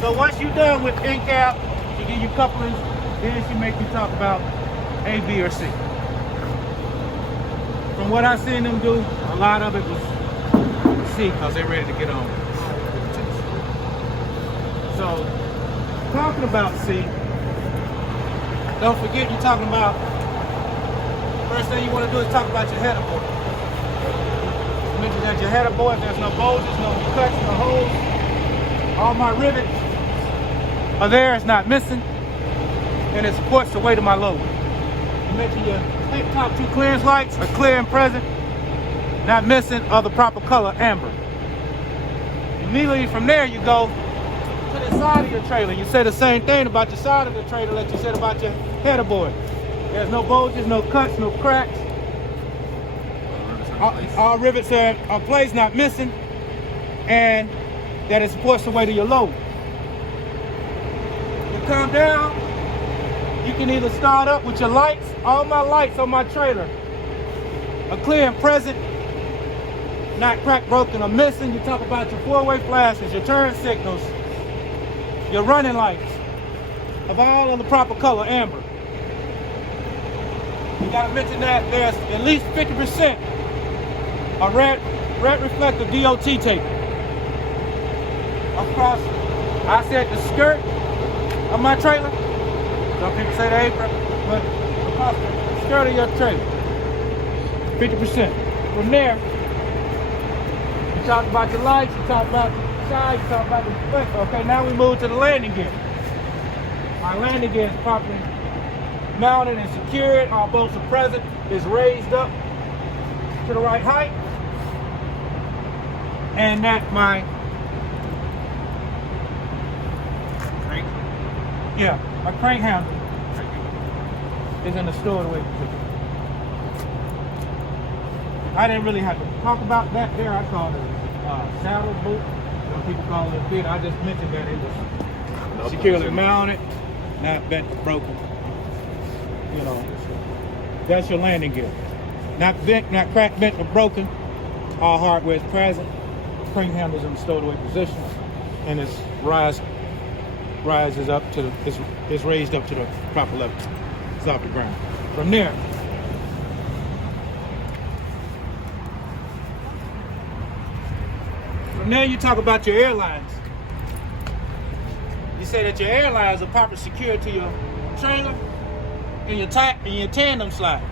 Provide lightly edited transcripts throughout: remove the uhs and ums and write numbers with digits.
So once you're done with end cap, she give you couplings, then she make you talk about A, B, or C. From what I seen them do, a lot of it was C because they're ready to get on. So, talking about C, don't forget you're talking about, first thing you want to do is talk about your header board. Mention that your header board, there's no bulges, no cuts, no holes. All my rivets are there, it's not missing, and it supports the weight of my load. You mention your top two clearance lights are clear and present, not missing, of the proper color, amber. Immediately from there you go to the side of your trailer. You say the same thing about the side of the trailer that you said about your header board. There's no bulges, no cuts, no cracks. All rivets are on place, not missing, and that it supports the weight of your load. You come down, you can either start up with your lights. All my lights on my trailer are clear and present, not cracked, broken, or missing. You talk about your four-way flashes, your turn signals, your running lights of all of the proper color, amber. You gotta mention that there's at least 50% of red reflective DOT tape across, I said the skirt of my trailer. Some people say the apron, but across the skirt of your trailer, 50%. From there, you talk about your lights, you talk about the side, you talk about the reflector. Okay, now we move to the landing gear. My landing gear is properly mounted and secured. All bolts are present. It's raised up to the right height. And that my crank handle is in the stored away position. I didn't really have to talk about that there. I called it saddle boot. Some people call it a fit. I just mentioned that it was securely mounted, not bent or broken. You know, that's your landing gear. Not bent, not cracked, bent, or broken. All hardware is present. Crank handles in the stowed away position, and it's rises up to the, it's raised up to the proper level. It's off the ground. From there, you talk about your airlines. You say that your airlines are properly secured to your trailer and your tandem slide.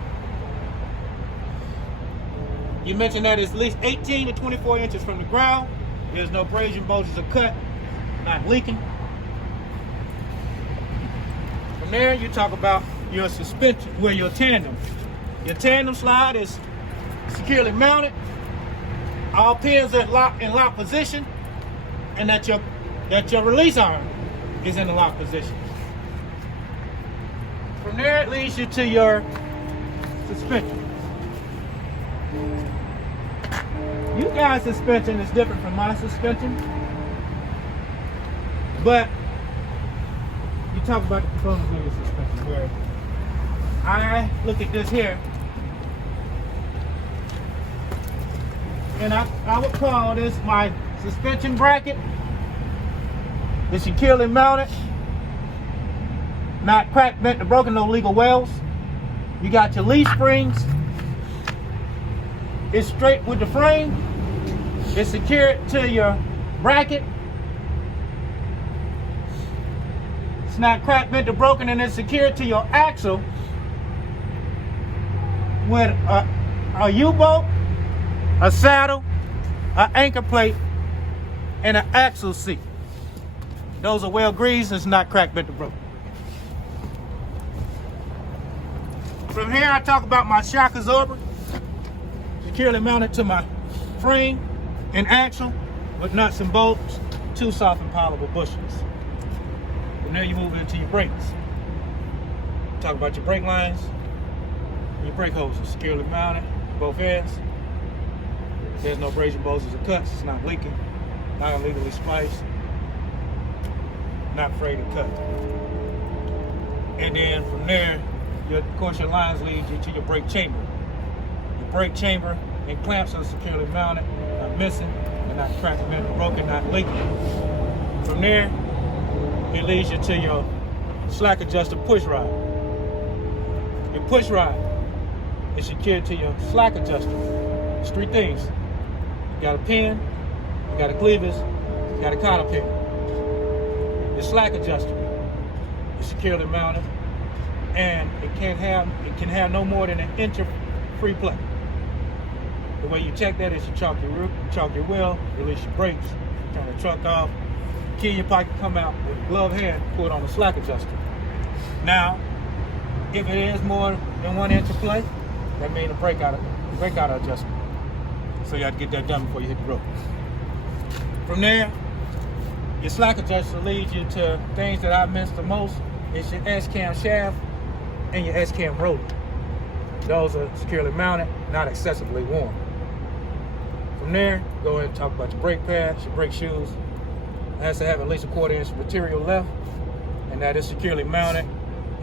You mentioned that it's at least 18 to 24 inches from the ground. There's no abrasion, bulges, or cut, not leaking. From there, you talk about your suspension, your tandem. Your tandem slide is securely mounted. All pins are in lock position, and that your release arm is in the lock position. From there, it leads you to your suspension. You guys' suspension is different from my suspension, but you talk about the components of your suspension. Where I look at this here, and I would call this my suspension bracket. It's securely mounted, not cracked, bent, or broken, no legal wells. You got your leaf springs. It's straight with the frame. It's secured to your bracket. It's not cracked, bent, or broken, and it's secured to your axle with a U-bolt, a saddle, an anchor plate, and an axle seat. Those are well greased. It's not cracked, bent, or broken. From here, I talk about my shock absorber, securely mounted to my frame and axle with nuts and bolts, 2 soft and pliable bushings. From there, you move into your brakes. Talk about your brake lines. Your brake hoses are securely mounted, both ends. There's no abrasion, bulges, or cuts. It's not leaking, not illegally spliced, not frayed or cut. And then from there, of course, your lines lead you to your brake chamber. Your brake chamber and clamps are securely mounted, not missing, and not cracked, bent, or broken, not leaking. From there, it leads you to your slack adjuster push rod. Your push rod is secured to your slack adjuster. It's three things. You got a pin, you got a clevis, you got a cotter pin. The slack adjuster is securely mounted, and it can have no more than an inch of free play. The way you check that is you chalk your wheel, release your brakes, turn the truck off, key in your pocket, come out with a glove hand, pull it on the slack adjuster. Now, if it is more than 1 inch of play, that means a brake out adjustment. So you have to get that done before you hit the road. From there, your slack adjuster leads you to things that I miss the most. It's your S-cam shaft and your S-cam roller. Those are securely mounted, not excessively worn. From there, go ahead and talk about your brake pads, your brake shoes. It has to have at least a 1/4 inch material left, and that is securely mounted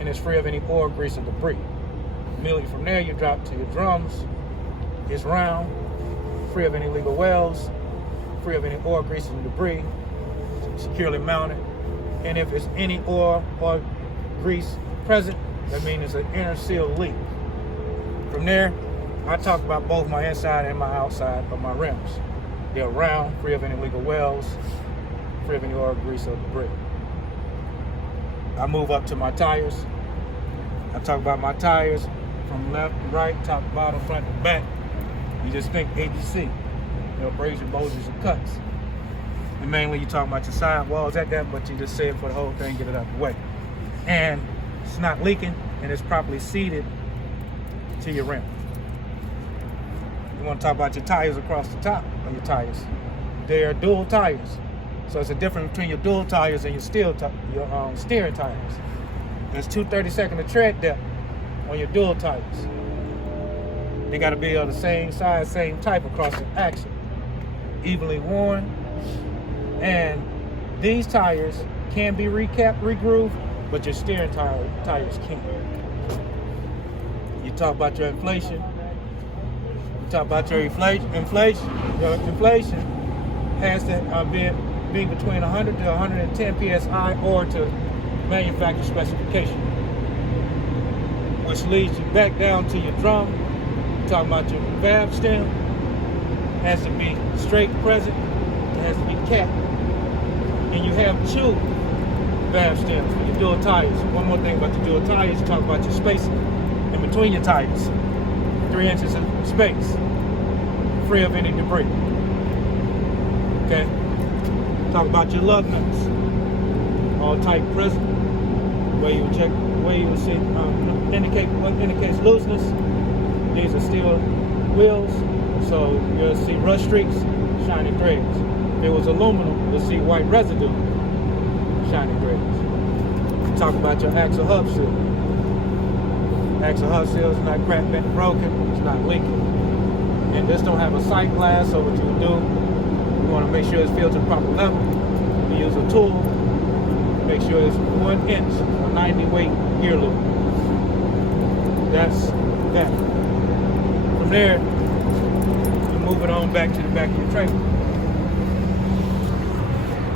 and it's free of any oil, grease, or debris. Immediately from there, you drop to your drums. It's round, free of any legal wells, free of any oil, grease, and debris, securely mounted. And if there's any oil or grease present, that means it's an inner seal leak. From there, I talk about both my inside and my outside of my rims. They're round, free of any legal wells, free of any oil, grease, or debris. I move up to my tires. I talk about my tires from left to right, top to bottom, front to back. You just think ABC, abrasion, bulges, and cuts. And mainly you talk about your sidewalls at that, but you just say it for the whole thing, get it out the way. And it's not leaking, and it's properly seated to your rim. You want to talk about your tires across the top of your tires. They are dual tires. So it's a difference between your dual tires and your steering tires. There's 2 32nd of tread depth on your dual tires. They got to be of the same size, same type across the axle. Evenly worn. And these tires can be regrooved, but your steering tires can't. You talk about your inflation. You talk about your inflation. Your inflation has to be between 100 to 110 psi or to manufacturer specification, which leads you back down to your drum. You're talking about your valve stem. Has to be straight present. It has to be capped. And you have 2 valve stems for your dual tires. One more thing about the dual tires, you talk about your spacing in between your tires. 3 inches of space, free of any debris. Okay? Talk about your lug nuts. All tight present. Where you will see what indicates looseness. These are steel wheels, so you'll see rust streaks, shiny threads. If it was aluminum, you'll see white residue, shiny threads. Talk about your axle hub seal. Axle hub seal is not cracked, bent, broken. It's not leaking. And this don't have a sight glass, so what you do, you want to make sure it's filled to the proper level. You use a tool, make sure it's 1 inch, a 90 weight gear loop. That's that. From there, you move it on back to the back of your trailer.